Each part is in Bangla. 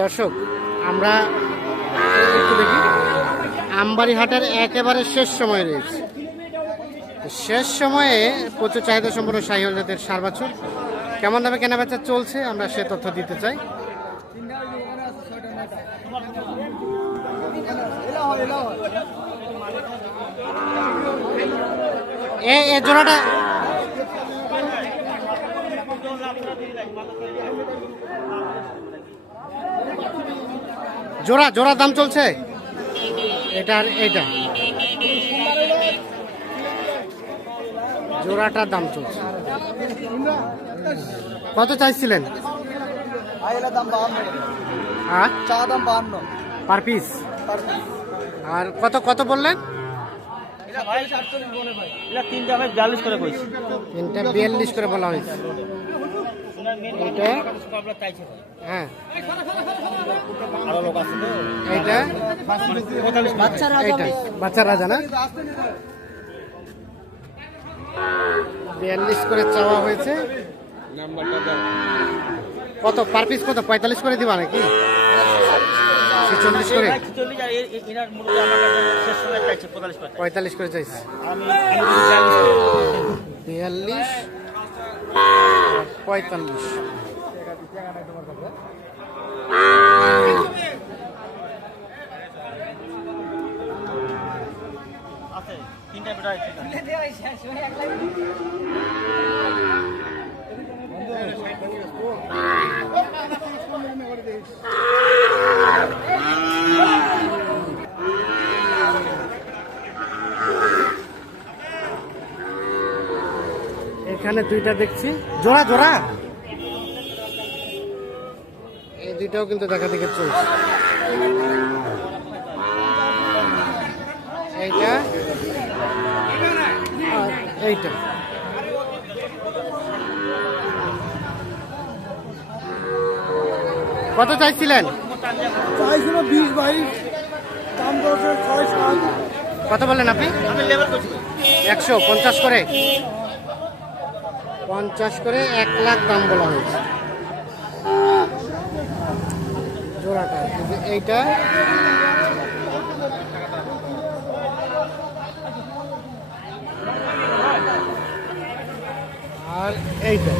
দর্শক আমরা একটু দেখি আমবাড়ি হাটের একেবারে শেষ সময় রয়েছে। শেষ সময়ে প্রচুর চাহিদা সম্পন্ন শাহিওয়াল জাতের ষাঁড় বাছুর কেমন দামে কেনাবেচা চলছে আমরা সে তথ্য দিতে চাই। এই জোড়াটা জোড়া জোড়া দাম চলছে এটার এইটা জোড়াটার দাম চলছে। কত চাইছিলেন? Per piece. আর কত কত বললেন? তিনটা 42 করে কইছি। তিনটা 42 করে বলা হয়েছে। এটা হ্যাঁ এইটা বাচ্চা রাজা না 42 করে চাওয়া হয়েছে। কত পার পিস কত 45 করে দিবা নাকি 46 করে 45 করে চাইছে। 42 45 এখানে দুইটা দেখছি জোড়া জোড়া এই দুইটাও কিন্তু দেখা দেখে চলছে। এইটা আর এইটা কত চাইছিলেন? চাইছিল 20-22 দাম দরছে 6-7। কত বললেন আপনি? 150 করে 50 করে 1 লাখ দাম বলা হয়েছে জোড়াটা। এইটা আর এইটা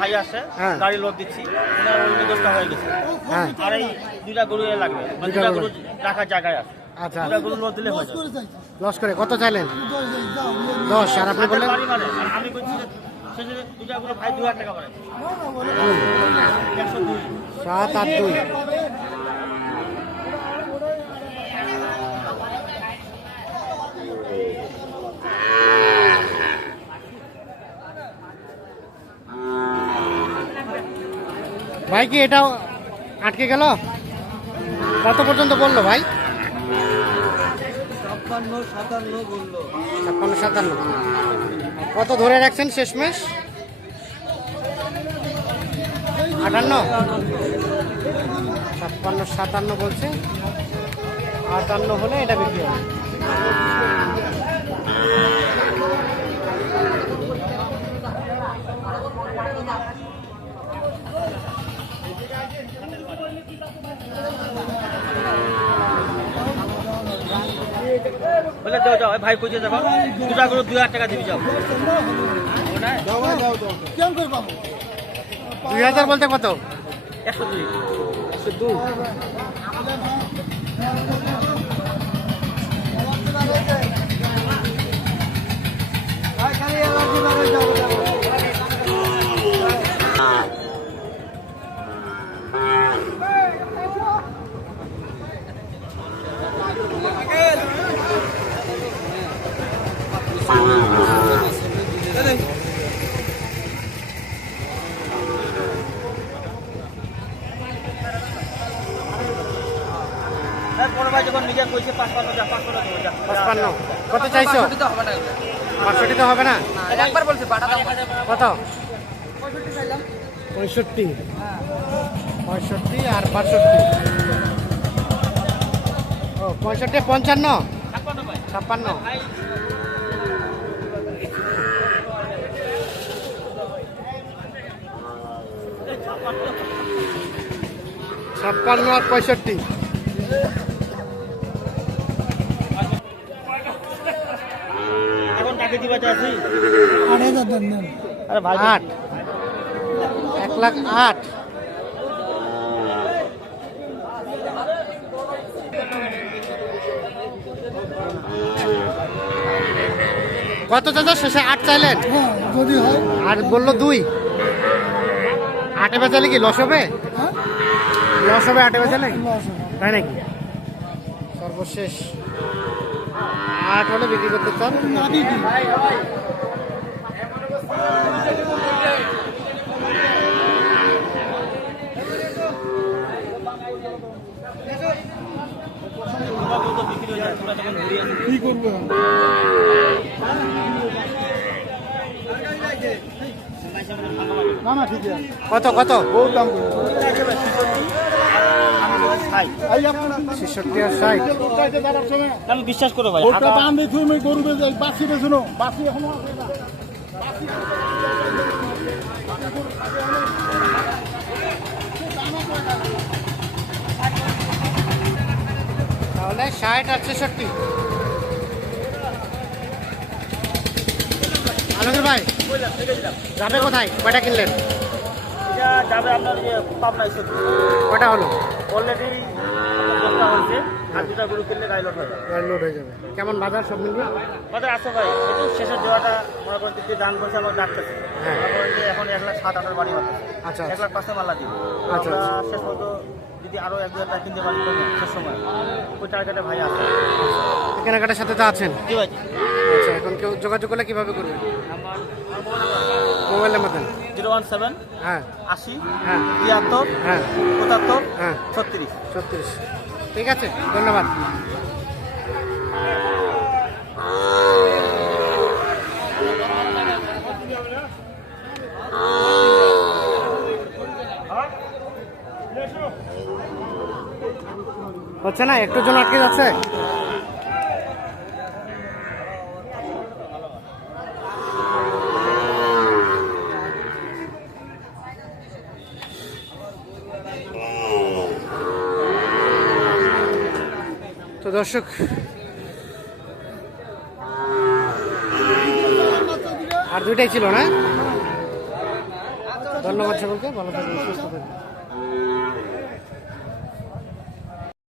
ভাই আছে গাড়ি লোড দিচ্ছি হয়ে গেছে। আর এই দুইটা গরু লাগবে দুইটা গরু রাখার জায়গায় আছে। আচ্ছা দুইটা গরু লোড দিলে হয়ে যাবে। লস করে কত চাইলেন? 10। আর আপনি বললেন আমি বলছি দুইটা গরু ভাই 2000 টাকা করে 102 7 আর 2 ভাই কি এটাও আটকে গেল? কত পর্যন্ত বললো ভাই? 56-57 বললো। 56-57 কত ধরে রাখছেন শেষমেশ? 58 56-57 বলছে। 58 হলে এটা বিক্রি হবে। বলে যাও যাও ভাই কইতে যাবো দুটা গরু 2000 টাকা দিবি যাও। 2000 বলতে কত? 102 102 ভাই যখন নিজের কইছে 55 কত চাইছো? 65 তো হবে না? একবার বলছি পাটা দাম কত? 65 65 আর 62। ও 65 55 56। ছাপ্পান্ন আর 65। এখন টাকা দিবা চাচ্ছি 8,000 দেন নেন। আরে ভাই 8 1,08,000। কত চাচা শেষে 8 চাইলেন? হ্যাঁ যদি হয়। আর বললো 2। 8-এ বেচালে কি লস হবে? হ্যাঁ লস হবে 8-এ বেচালে? লস হবে। তাই নাকি? সর্বশেষ 8 হলে বিক্রি করতে চান? না দিদি বিক্রি হয়ে যায় তোরা তখন ঘুরে আসি কি করবো? না না ঠিক আছে। কত কত? বহুত দাম করে। এই আপনার 66 আর 60। আমি বিশ্বাস করো ভাই ওটা দাম দেখি আমি গরু বেচে বাসি বেচুনো বাসি এখনো আছে না। তাহলে 60 আর 66। আলমগীর ভাই যাবে কোথায়? কয়টা কিনলেন? এটা যাবে আপনার যে পাবনা এসে কয়টা হলো? অলরেডি 10টা হয়েছে আর 2টা গরু কিনলে গাই লট হয়ে যাবে লোড হয়ে যাবে। কেমন বাজার সব মিলিয়ে? আমাদের আছে ভাই একটু শেষের দেওয়াটা মনে করেন যে দান করছে আমার ডাকতেছে হ্যাঁ। মনে করেন যে এখন 1,07,000 বাড়ি হচ্ছে আচ্ছা 1,05,000 মাল্লা দিব আচ্ছা, আমরা আচ্ছা। শেষ পর্যন্ত যদি আরো 1,000 টাকা কিনতে পারি তখন শেষ সময় ওই টার্গেটে ভাই আছে কেনাকাটার সাথে তো আছেন। জি ভাই আচ্ছা এখন কেউ যোগাযোগ করলে কিভাবে করবে? আমার মোবাইল নাম্বার দেন। 017 হ্যাঁ 80 হ্যাঁ 73 হ্যাঁ 75 হ্যাঁ 36 36। ঠিক আছে, ধন্যবাদ। হচ্ছে না, একটু জন্য আটকে যাচ্ছে। তো দর্শক আর 2টাই ছিল না? ধন্যবাদ সকলকে, ভালো থাকবেন, সুস্থ থাকবেন।